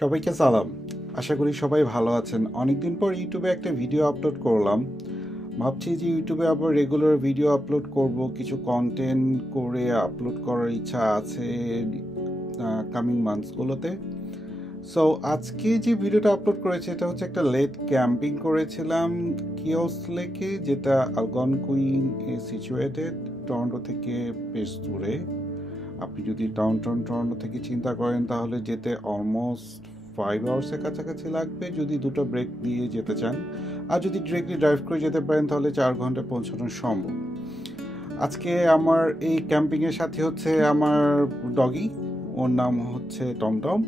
সবাইকে সালাম। আশা করি সবাই ভালো আছেন। অনেকদিন পর ইউটিউবে একটা ভিডিও আপলোড করলাম। ভাবছি যে ইউটিউবে আবার রেগুলার ভিডিও আপলোড করব, কিছু কন্টেন্ট করে আপলোড করার ইচ্ছা আছে কামিং মান্থসগুলোতে। সো আজকে যে ভিডিওটা আপলোড করেছে এটা হচ্ছে একটা লেট ক্যাম্পিং করেছিলাম কিওস লেকে, যেটা আলগনকুইন এ সিচুয়েটেড, টরন্টো থেকে বেশ দূরে। আপনি যদি টরন্টো থেকে চিন্তা করেন তাহলে যেতে অলমোস্ট 5 আওয়ার্সের কাছাকাছি লাগবে যদি দুটো ব্রেক দিয়ে যেতে চান। আর যদি ডিরেক্টলি ড্রাইভ করে যেতে পারেন তাহলে 4 ঘন্টায় পৌঁছানো সম্ভব। আজকে আমার এই ক্যাম্পিংয়ের সাথে হচ্ছে আমার ডগি, ওর নাম হচ্ছে টমটম,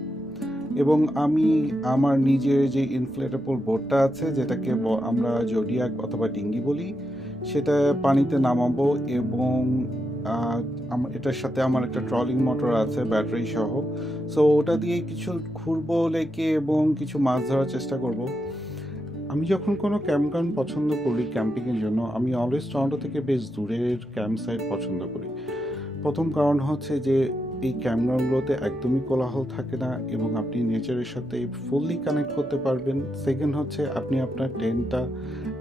এবং আমি আমার নিজের যে ইনফ্লেটেবল বোটটা আছে, যেটাকে আমরা জোডিয়াক অথবা ডিঙ্গি বলি, সেটা পানিতে নামাবো। এবং এটার সাথে আমার একটা ট্রলিং মোটর আছে ব্যাটারি সহ। সো ওটা দিয়ে কিছু ঘুরবো লেকে এবং কিছু মাছ ধরার চেষ্টা করব। আমি যখন কোনো ক্যাম্পগ্রাউন্ড পছন্দ করি ক্যাম্পিংয়ের জন্য, আমি অলওয়েজ টরন্টো থেকে বেশ দূরের ক্যাম্প সাইট পছন্দ করি। প্রথম কারণ হচ্ছে যে এই ক্যাম্পগ্রাউন্ডগুলোতে একদমই কোলাহল থাকে না এবং আপনি নেচারের সাথে ফুললি কানেক্ট করতে পারবেন। সেকেন্ড হচ্ছে আপনি আপনার টেন্টটা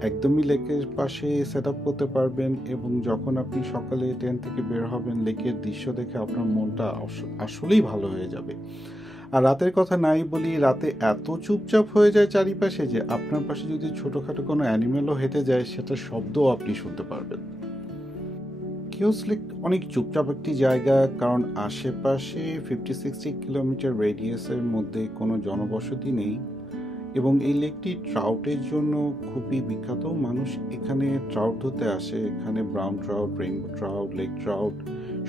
একদমই লেকের পাশে সেট আপ করতে পারবেন, এবং যখন আপনি সকালে টেন্ট থেকে বের হবেন লেকের দৃশ্য দেখে আপনার মনটা আসলেই ভালো হয়ে যাবে। আর রাতের কথা নাই বলি, রাতে এত চুপচাপ হয়ে যায় চারিপাশে যে আপনার পাশে যদি ছোটোখাটো কোনো অ্যানিমেলও হেঁটে যায় সেটার শব্দও আপনি শুনতে পারবেন। কিওস লেক অনেক চুপচাপ একটি জায়গা, কারণ আশেপাশে 50-60 কিলোমিটার রেডিয়াসের মধ্যে কোনো জনবসতি নেই, এবং এই লেকটি ট্রাউটের জন্য খুবই বিখ্যাত। মানুষ এখানে ট্রাউট ধরতে আসে। এখানে brown trout, rainbow trout, lake trout,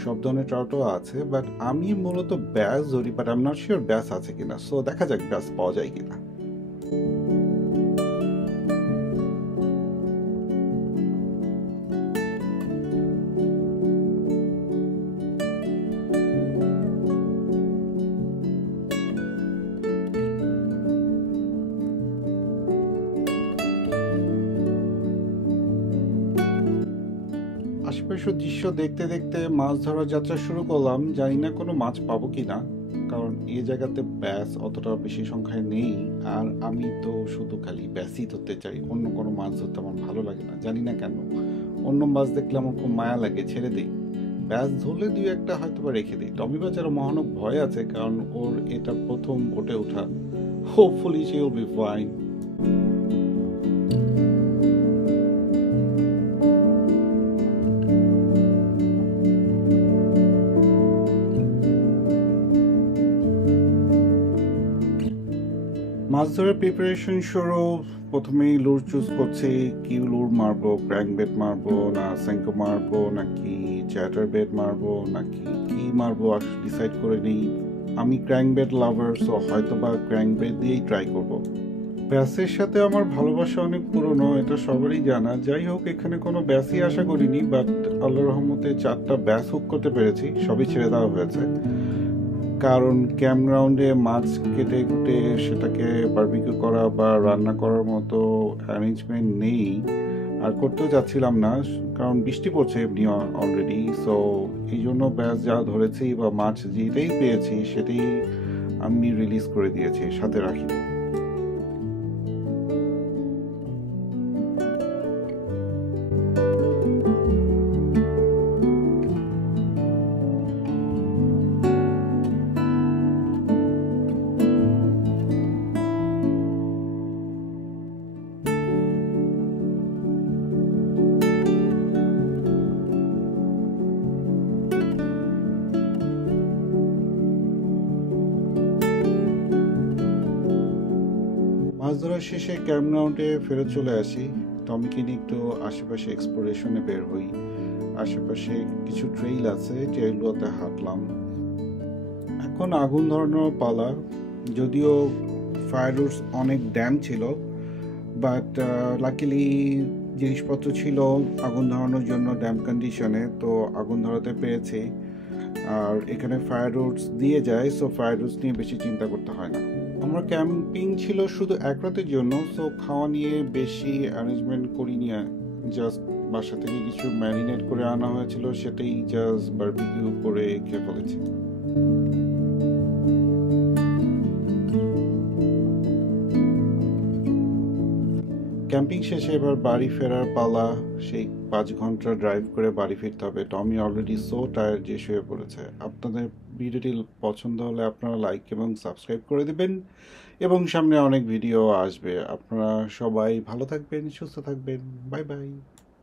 সব ধরনের ট্রাউটও আছে। বাট আমি মূলত ব্যাস ধরি, but I am not sure ব্যাস আছে কিনা। সো দেখা যাক ব্যাস পাওয়া যায় কিনা। আশেপাশের দৃশ্য দেখতে দেখতে মাছ ধরার যাত্রা শুরু করলাম। জানি না কোনো মাছ পাবো কি না, কারণ এই জায়গাতে ব্যাস অতটা বেশি সংখ্যায় নেই। আর আমি তো শুধু খালি ব্যাসই ধরতে চাই, অন্য কোনো মাছ ধরতে আমার ভালো লাগে না, জানি না কেন। অন্য মাছ দেখলে আমার খুব মায়া লাগে, ছেড়ে দিই। ব্যাস ধরলে দুই একটা হয়তো বা রেখে দিই। টমি বেচারা মহানক ভয় আছে, কারণ ওর এটা প্রথম বোটে ওঠা। Hopefully she will be fine. মাছ ধরার প্রিপারেশন শুরু। প্রথমেই লুর চুজ করছি, কি লুর মারবো, ক্র্যাঙ্ক বেট মারবো না সেঙ্কো মারবো নাকি চ্যাটার বেট মারবো নাকি কি মারবো ডিসাইড করে নিই। আমি ক্র্যাঙ্ক বেট লাভার, সো হয়তো বা ক্র্যাঙ্ক বেট দিয়েই ট্রাই করব। ব্যাসের সাথে আমার ভালোবাসা অনেক পুরনো, এটা সবারই জানা। যাই হোক, এখানে কোনো ব্যাসই আশা করিনি, বাট আল্লাহ রহমতে 4টা ব্যাস হুক করতে পেরেছি। সবই ছেড়ে দেওয়া হয়েছে, কারণ ক্যাম্পগ্রাউন্ডে মাছ কেটে কুটে সেটাকে বারবিকিউ করা বা রান্না করার মতো অ্যারেঞ্জমেন্ট নেই, আর করতেও যাচ্ছিলাম না, কারণ বৃষ্টি পড়ছে এমনি অলরেডি। সো এই জন্য ব্যাস যা ধরেছি বা মাছ যেটাই পেয়েছি সেটাই আমি রিলিজ করে দিয়েছি, সাথে রাখিনি। মাছ ধরার শেষে ক্যাম্পগ্রাউন্ডে ফেরত চলে আসি। টমিকে নিয়ে একটু আশেপাশে এক্সপ্লোরেশনে বের হই। আশেপাশে কিছু ট্রেইল আছে, ট্রেইলগুলোতে হাঁটলাম। এখন আগুন ধরানোর পালা। যদিও ফায়ার রুটস অনেক ড্যাম ছিল, বাট লাকিলি জিনিসপত্র ছিল আগুন ধরানোর জন্য ড্যাম কন্ডিশনে, তো আগুন ধরাতে পেরেছি। আর এখানে ফায়ার রুটস দিয়ে যায়, সো ফায়ার রুটস নিয়ে বেশি চিন্তা করতে হয় না। আমার ক্যাম্পিং ছিল শুধু এক রাতের জন্য, সো খাওয়া নিয়ে বেশি অ্যারেঞ্জমেন্ট করিনি। জাস্ট বাসা থেকে কিছু ম্যারিনেট করে আনা হয়েছিল, সেটাই জাস্ট বারবিকিউ করে খেয়ে ফেলেছি। ক্যাম্পিং শেষে এবার বাড়ি ফেরার পালা। সেই 5 ঘন্টা ড্রাইভ করে বাড়ি ফিরতে হবে। টমি অলরেডি সো টায়ার্ড যে শুয়ে পড়েছে। আপনাদের ভিডিওটি পছন্দ হলে আপনারা লাইক এবং সাবস্ক্রাইব করে দিবেন এবং সামনে অনেক ভিডিও আসবে। আপনারা সবাই ভালো থাকবেন, সুস্থ থাকবেন। Bye bye.